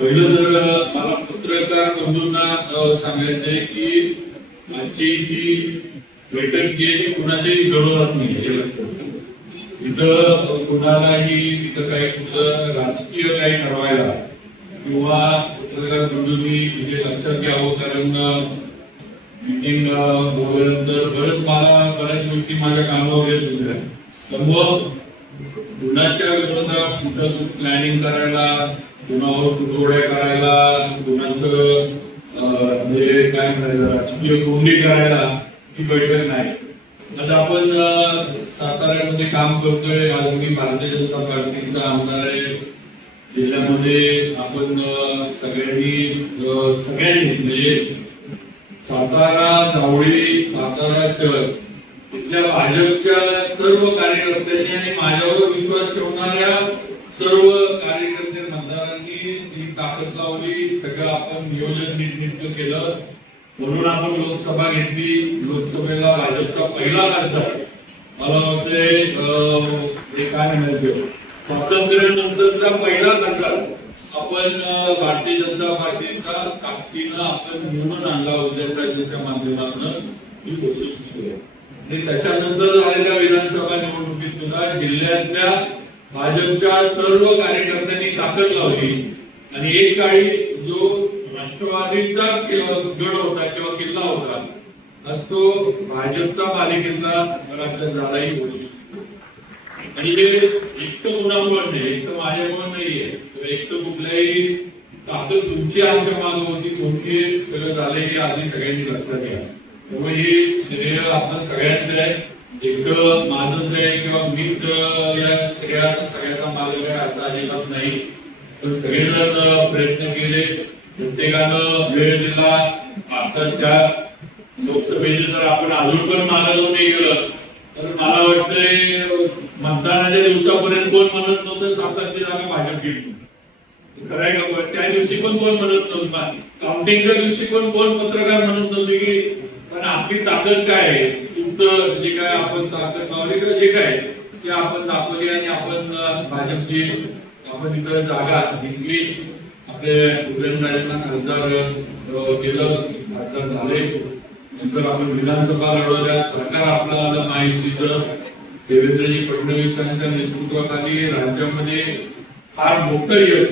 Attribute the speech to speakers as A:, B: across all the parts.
A: पहिलं तर मला पत्रकार बंधूंना सांगायचंय की आजची ही बैठक जी आहे ती कुणाच्याही विरोधात नाही इथं कुणालाही इथं काही कुठं राजकीय काही ठरवायला किंवा पत्रकार बंधूंनी म्हणजे लक्षात घ्यावं कारण मिटिंग बोलल्यानंतर बरंच मला बऱ्याच गोष्टी माझ्या कामावर येत होत्या. त्यामुळं कुणाच्या विरोधात कुठं प्लॅनिंग करायला कुणावर तुटवड्या करायला कुणाचं म्हणजे काय म्हणायचं राजकीय तोंडी करायला ही बैठक नाही. आज आपण साताऱ्यामध्ये काम करतोय. आज मी भारतीय जनता पार्टीचा आमदार आहे. जिल्ह्यामध्ये आपण सगळ्यांनी सगळ्यांनी म्हणजे सातारा जावळी सातारा शहर इथल्या भाजपच्या सर्व कार्यकर्त्यांनी आणि माझ्यावर विश्वास ठेवणाऱ्या सर्व कार्यकर्ते मतदारांनी ती ताकद लावली सगळं आपण नियोजन नीटनेटकं केलं. म्हणून आपण लोकसभा घेतली. लोकसभेला भाजपचा पहिला खासदार. मला वाटतंय अं, काय म्हणायचं स्वातंत्र्यानंतरचा पहिला खासदार. आपण भारतीय जनता पार्टीचा ताकदीनं आपण निवडून आणला उद्योगराजाच्या माध्यमातून. ही कोशिश केली आणि त्याच्यानंतर झालेल्या विधानसभा निवडणुकीत सुद्धा जिल्ह्यातल्या भाजपच्या सर्व कार्यकर्त्यांनी ताकद लावली. आणि एक काळी जो राष्ट्रवादीचा गड होता किंवा किल्ला होता आज तो भाजपचा बालेकिल्ला राज्यात झालाही घोषित आणि हे एकटं कुणामुळे नाही एकटं माझ्यामुळे नाहीये. एकटं कुठल्याही ताकद तुमची आमच्या मागे होती कोणती सगळं झालं हे आधी सगळ्यांनी लक्षात घ्या. त्यामुळे ही शरीर आपलं सगळ्यांचं आहे एकटं माझंच आहे किंवा मीच या श्रेयाचा सगळ्यांना मागे आहे असं अजिबात नाही. पण सगळेजण प्रयत्न केले. प्रत्येकानं वेळ दिला. आता त्या लोकसभेचे जर आपण अजून पण मागे नाही गेलं तर मला वाटतंय मतदानाच्या दिवसापर्यंत कोण म्हणत नव्हतं सातारची जागा भाजप घेतली खरंय का त्या दिवशी पण कोण म्हणत नव्हतं? काउंटिंगच्या दिवशी पण कोण पत्रकार म्हणत नव्हते की पण आपली ताकद काय आहे? तुमचं जे काय आपण ताकद लावली किंवा जे काय ते आपण दाखवली आणि आपण अं, भाजपची आपण इथं जागा जिंकली. आपले उदयनराजांना खासदार केलं खासदार झाले. नंतर आपण विधानसभा लढवल्या. सरकार आपलं आलं माहितीचं. देवेंद्रजी फडणवीसांच्या नेतृत्वाखाली राज्यामध्ये फार मोठं यश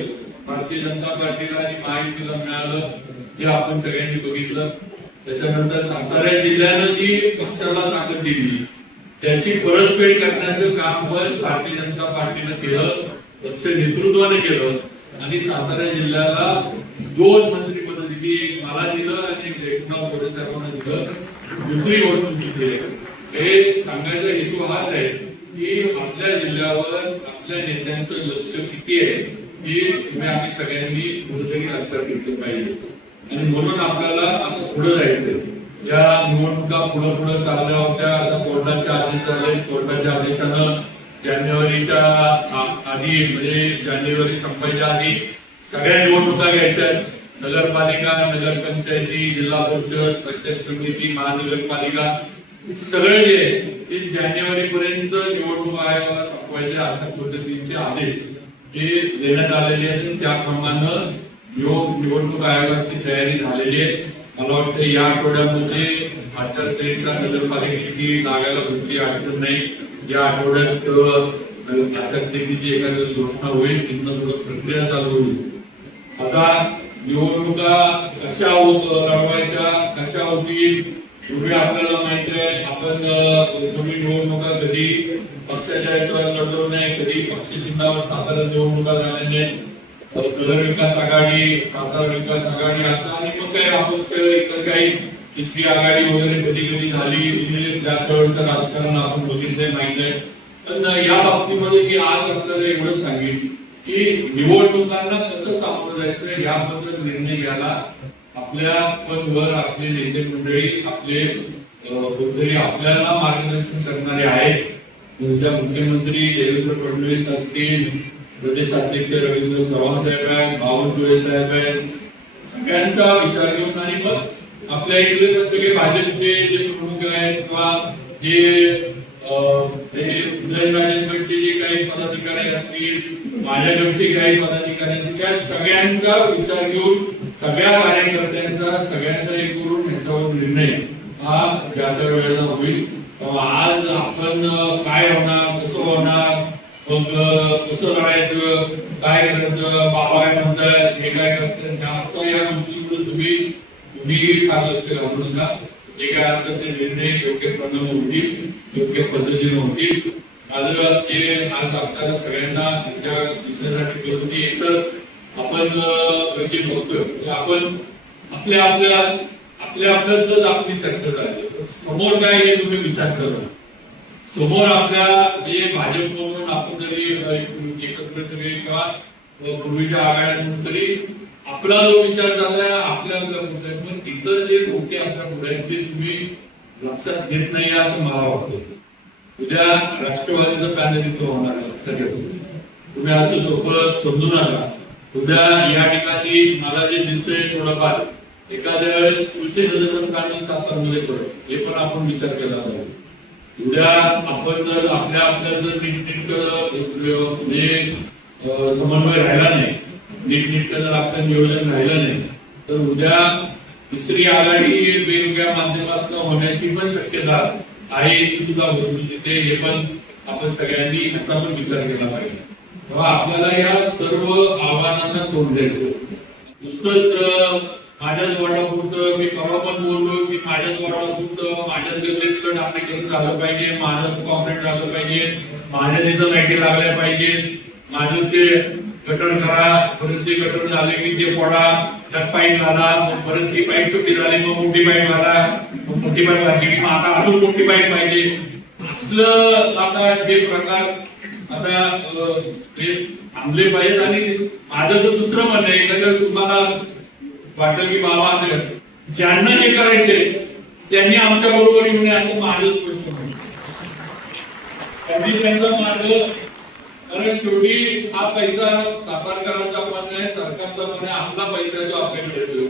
A: भारतीय जनता पार्टीला आणि महायुतीला मिळालं हे आपण सगळ्यांनी बघितलं. त्याच्यानंतर सातारा जिल्ह्यानं जी पक्षाला ताकद दिली. त्याची परतफेड करण्याचं काम पण भारतीय जनता पार्टीनं केलं पक्ष नेतृत्वाने केलं. आणि सातारा जिल्ह्याला दोन मंत्रिपद दिली एक मला दिलं आणि एक एकनाथ गोरे साहेबांना दिलं. दुसरी गोष्ट मी हे सांगायचा हेतू हाच आहे की आपल्या जिल्ह्यावर आपल्या नेत्यांचं लक्ष किती आहे हे आम्ही सगळ्यांनी कुठेतरी लक्षात घेतलं पाहिजे. आणि म्हणून आपल्याला आता पुढे जायचंय या निवडणुका पुढे पुढे चालल्या होत्या आता कोर्टाचे आदेश झाले कोर्टाच्या आदेशानं जानेवारीच्या आधी म्हणजे जानेवारी संपायच्या आधी सगळ्या निवडणुका घ्यायच्या आहेत. नगरपालिका नगरपंचायती जिल्हा परिषद पंचायत समिती महानगरपालिका सगळे जे ते जानेवारी पर्यंत निवडणूक आयोगाला संपवायचे अशा पद्धतीचे आदेश हे देण्यात आलेले आहेत आणि त्याप्रमाणे निवड- निवडणूक आयोगाची तयारी झालेली आहे. मला वाटतं या आठवड्यामध्ये आचारसंहिता नगरपालिकेची लागायला कुठली अडचण नाही. या आठवड्यात आचारसंहितेची एखादी घोषणा होईल तिथनं पुढे प्रक्रिया चालू होईल. आता निवडणुका कशा होत राबवायच्या कशा होतील पूर्वी आपल्याला माहीत आहे. आपण पूर्वी निवडणुका कधी पक्षाच्या याच्यावर लढलो नाही कधी पक्ष चिन्हावर साधारण निवडणुका झाल्या नाही नगर विकास आघाडी सातारा विकास आघाडी असं आणि मग काय अपक्ष इतर काही तिसरी आघाडी वगैरे कधी कधी झाली म्हणजे त्या वेळचं राजकारण आपण बघितलंय माहीत आहे पण या बाबतीमध्ये मी आज आपल्याला एवढं सांगेन की निवडणुकांना कसं सामोरं जायचं याबद्दल निर्णय घ्यायला आपल्या पण वर आपले नेते मंडळी आपले अं, कोणतरी आपल्याला मार्गदर्शन करणारे आहेत. तुमच्या मुख्यमंत्री देवेंद्र फडणवीस असतील प्रदेश अध्यक्ष रवींद्र चव्हाण साहेब आहेत बावनकुळे साहेब आहेत. सगळ्यांचा विचार घेऊन आणि मग आपल्या इकडे सगळे भाजपचे जे प्रमुख आहेत किंवा जे उदयनराजेंकडचे जे काही पदाधिकारी असतील माझ्याकडचे काही पदाधिकारी असतील त्या सगळ्यांचा विचार घेऊन सगळ्या कार्यकर्त्यांचा सगळ्यांचा एक करून त्यांच्यावर निर्णय हा ज्या त्या वेळेला होईल. आज आपण काय होणार कसं होणार मग कसं करायचं? काय करायचं? बाबा काय म्हणतात? हे काय करतात? त्या या गोष्टीकडे तुम्ही तुम्ही फार लक्ष घालू जे काय असेल ते निर्णय योग्यप्रमाणे होतील योग्य पद्धतीने होतील. माझं ते आज आपल्याला सगळ्यांना त्यांच्या दिसण्यासाठी करून ते एकतर आपण अं, जे म्हणजे बघतोय म्हणजे आपण आपल्या आपल्या आपल्या आपल्यातच आपली चर्चा झाली. समोर काय हे तुम्ही विचार करा. समोर आपल्या जे भाजप म्हणून आपण जरी एकत्र तरी किंवा पूर्वीच्या आघाड्यांमधून तरी आपला जो विचार झालाय आपल्या पण इतर जे लोक आपल्या पुढे आहेत ते तुम्ही लक्षात घेत नाही असं मला वाटतं उद्या राष्ट्रवादीचं पॅनल इथं होणार लक्षात तुम्ही. असं सोपं समजू नका उद्या या ठिकाणी मला जे दिसतंय थोडंफार एखाद्या वेळेस शिवसेनेचं पॅनल सातारमध्ये पडेल. हे पण आपण विचार केला पाहिजे. उद्या आपण जर आपल्या आपल्या जर नीटनेटकं म्हणजे समन्वय राहिला नाही नीटनेटकं जर आपलं नियोजन राहिलं नाही तर उद्या तिसरी आघाडी वेगवेगळ्या माध्यमातून होण्याची पण शक्यता आहे सुद्धा वस्तू. तिथे हे पण आपण सगळ्यांनी ह्याचा पण विचार केला पाहिजे. तेव्हा आपल्याला या सर्व आव्हानांना तोंड द्यायचं. नुसतंच माझ्याच वडापुरतं मी परवा पण बोललो की माझ्याच वडापुरतं माझ्याच गल्लीतलं डांबरीकरण झालं पाहिजे माझं कॉम्प्लेट झालं पाहिजे माझ्या तिथं लाईटी लागल्या पाहिजे. माझं ते गटर करा परत ते गटर झाले की ते पडा त्यात पाईप घाला मग परत ती पाईप छोटी झाली मग मोठी पाईप घाला. मग मोठी पाईप घातली की मग आता अजून मोठी पाईप पाहिजे. असलं आता हे प्रकार आता हे थांबले पाहिजेत आणि माझं तर दुसरं म्हणणं आहे एखादं तुम्हाला वाटलं की बाबा ज्यांना हे करायचे त्यांनी आमच्या बरोबर येऊ नये असं माझं स्पष्ट त्यांनी त्यांचं मार्ग कारण शेवटी हा पैसा सातारकरांचा पण आहे सरकारचा पण आहे आपला पैसा आहे जो आपल्याकडे